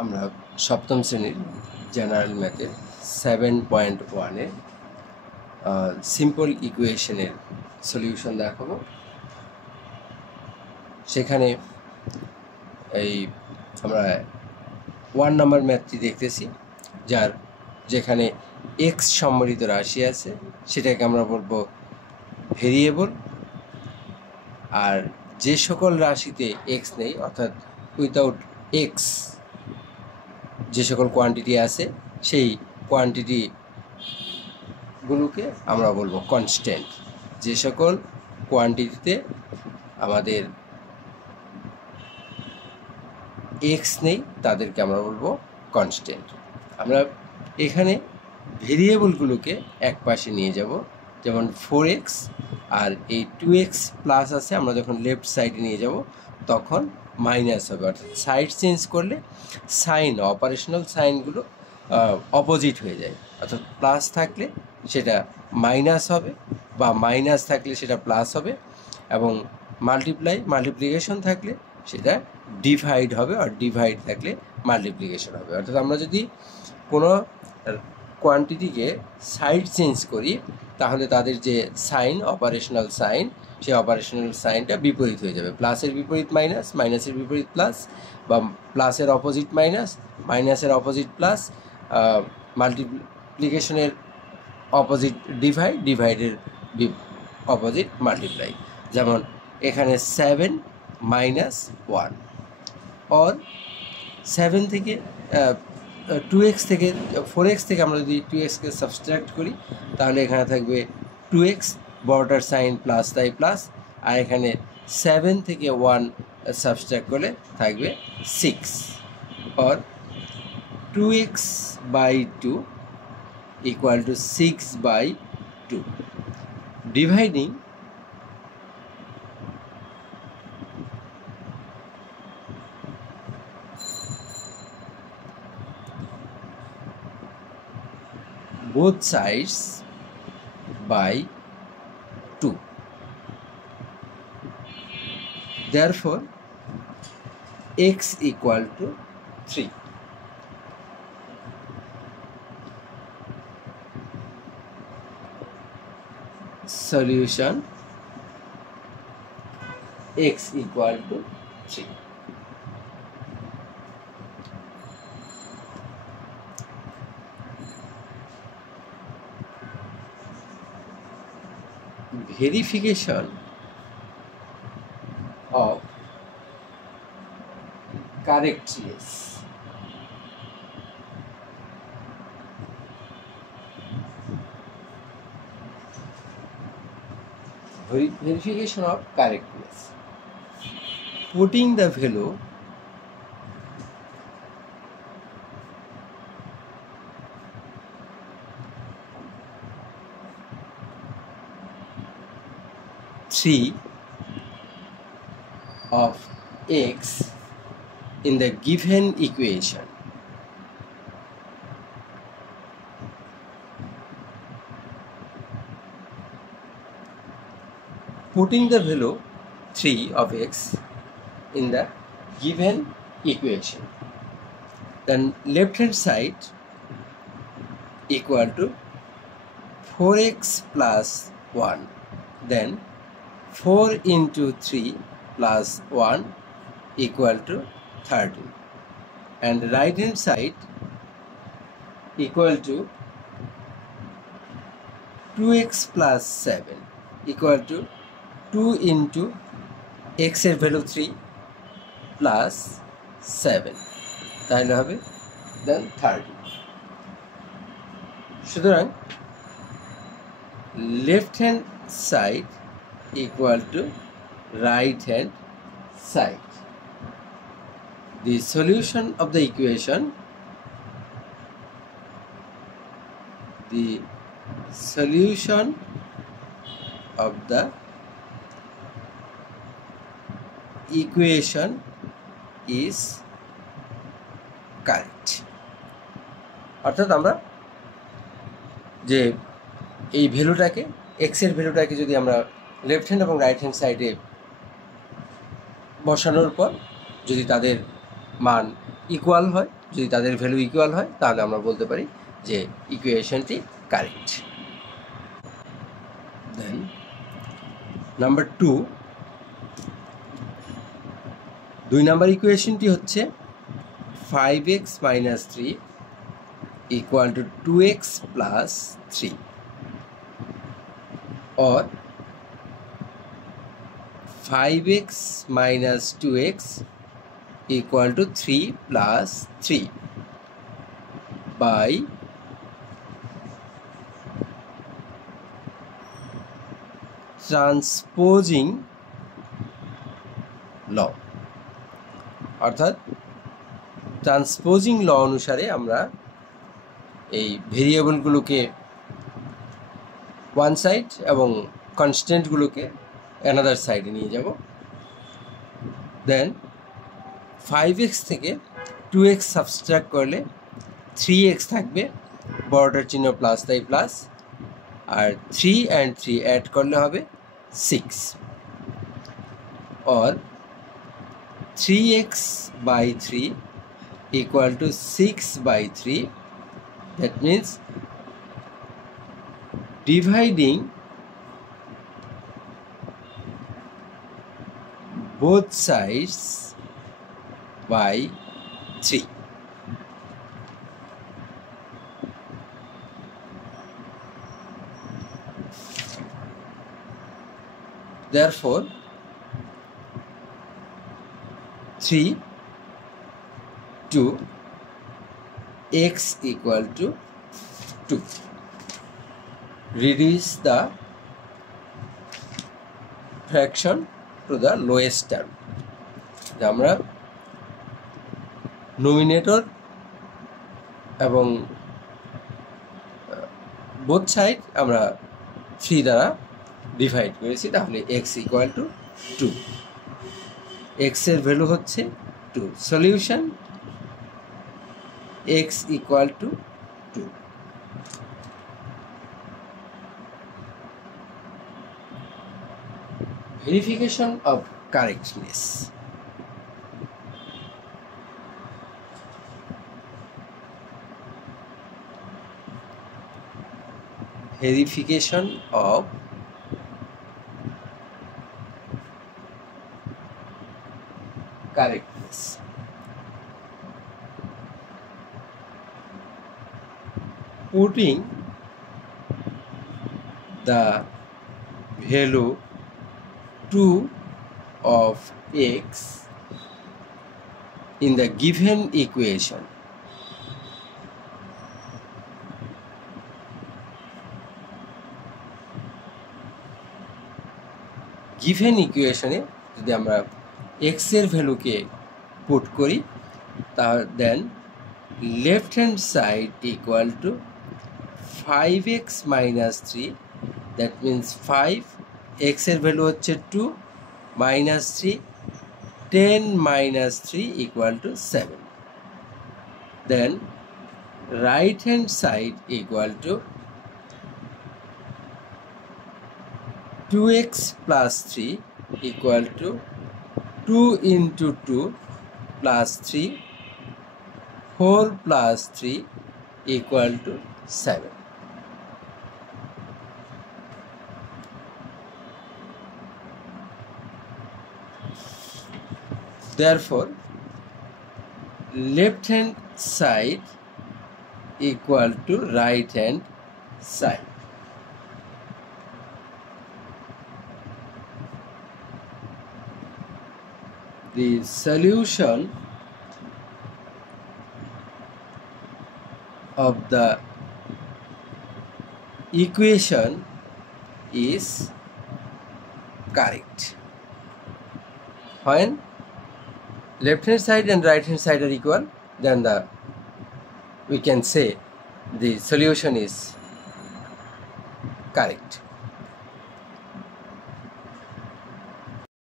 আমরা সপ্তম শ্রেণীর জেনারেল ম্যাথের 7.1-এ সিম্পল ইকুয়েশনের সলিউশন দেখাবো। সেখানে এই আমরা 1 নম্বর ম্যাথটি দেখতেছি, যেখানে এক্স সম্বলিত রাশি আছে, সেটাকে আমরা বলবো ভেরিয়েবল। আর যে সকল রাশিতে এক্স নেই, অর্থাৎ উইথাউট এক্স যে সকল কোয়ান্টিটি আছে, সেই কোয়ান্টিটিগুলোকে আমরা বলবো কনস্ট্যান্ট। যে সকল কোয়ান্টিটিতে আমাদের এক্স নেই তাদেরকে আমরা বলবো কনস্ট্যান্ট। আমরা এখানে ভেরিয়েবলগুলোকে এক পাশে নিয়ে যাব, যেমন 4x আর এই 2x প্লাস আছে, আমরা যখন লেফট সাইডে নিয়ে যাব তখন মাইনাস হবে, অর্থাৎ সাইড চেঞ্জ করলে সাইন, অপারেশনাল সাইনগুলো অপোজিট হয়ে যায়। অর্থাৎ প্লাস থাকলে সেটা মাইনাস হবে, বা মাইনাস থাকলে সেটা প্লাস হবে, এবং মাল্টিপ্লিকেশন থাকলে সেটা ডিভাইড হবে, আর ডিভাইড থাকলে মাল্টিপ্লিকেশন হবে। অর্থাৎ আমরা যদি কোনো কোয়ান্টিটিকে সাইড চেঞ্জ করি তাহলে তাদের যে সাইন, অপারেশনাল সাইন, সেই অপারেশনাল সাইনটা বিপরীত হয়ে যাবে। প্লাসের বিপরীত মাইনাস, মাইনাসের বিপরীত প্লাস, বা প্লাসের অপোজিট মাইনাস, মাইনাসের অপোজিট প্লাস, মাল্টিপ্লিকেশনের অপোজিট ডিভাইড, ডিভাইডের অপোজিট মাল্টিপ্লাই। যেমন এখানে 7 - 1, অর 7 থেকে 2x থেকে 4x থেকে আমরা যদি 2xকে সাবস্ট্রাক্ট করি তাহলে এখানে থাকবে 2x, বড়টার সাইন প্লাস তাই প্লাস, আর এখানে 7 থেকে 1 সাবস্ট্রাক্ট করলে থাকবে 6, or 2x/2 equal to 6/2. Dividing both sides by 2. Therefore, x equal to 3. Solution: x equal to 3. Verification of correctness. Verification of correctness. Putting the value of x in the given equation, putting the value 3 of x in the given equation, then left hand side equal to 4x plus 1, then 4 into 3 plus 1 equal to 13, and right hand side equal to 2x plus 7 equal to 2 into x এর ভ্যালু 3 প্লাস 7, তাহলে হবে দেন 30। সুতরাং left hand side equal to right hand side. The solution of the equation, is correct. অর্থাৎ আমরা যে এই ভ্যালুটাকে, x এর ভ্যালুটাকে যদি আমরা লেফট হ্যান্ড এবং রাইট হ্যান্ড সাইডে বসানোর পর যদি তাদের মান ইকুয়াল হয় যদি তাদের ভ্যালু ইকুয়াল হয় তাহলে আমরা বলতে পারি যে ইকুয়েশনটি কারেক্ট। দেন নাম্বার 2, 2 নাম্বার ইকুয়েশনটি হচ্ছে 5x - 3 = 2x + 3 or 5x - 2x = 3 + 3 by ট্রান্সপোজিং ল। অর্থাৎ ট্রান্সপোজিং ল অনুসারে আমরা এই ভেরিয়েবলগুলোকে ওয়ান সাইড এবং কনস্ট্যান্টগুলোকে অ্যানাদার সাইডে নিয়ে যাব। দেন 5x থেকে 2x সাবস্ট্রাক্ট করলে 3x থাকবে, বড়টার চিহ্ন প্লাস তাই প্লাস, আর 3 and 3 অ্যাড করলে হবে 6 or 3x by 3 = 6/3. That means dividing both sides by 3. Therefore 3 to x = 2. Reduce the fraction to the lowest term. আমরা নোমিনেটর এবং বোথ সাইড আমরা 3 দ্বারা ডিভাইড করেছি, তাহলে x = 2। x এর ভ্যালু হচ্ছে 2। Solution x = 2। Verification of correctness. Verification of correctness. Putting the value 2 of x in the given equation given equation যদি আমরা x এর ভ্যালুকে পুট করি তাহলে then left hand side = 5x - 3, that means 5, x এর ভ্যালু হচ্ছে 2 - 3, 10 - 3 = 7. Then right hand side = 2x + 3 = 2 × 2 + 3, 4 + 3 = 7. Therefore, left hand side = right hand side. The solution of the equation is correct when left hand side and right hand side are equal, then we can say the solution is correct.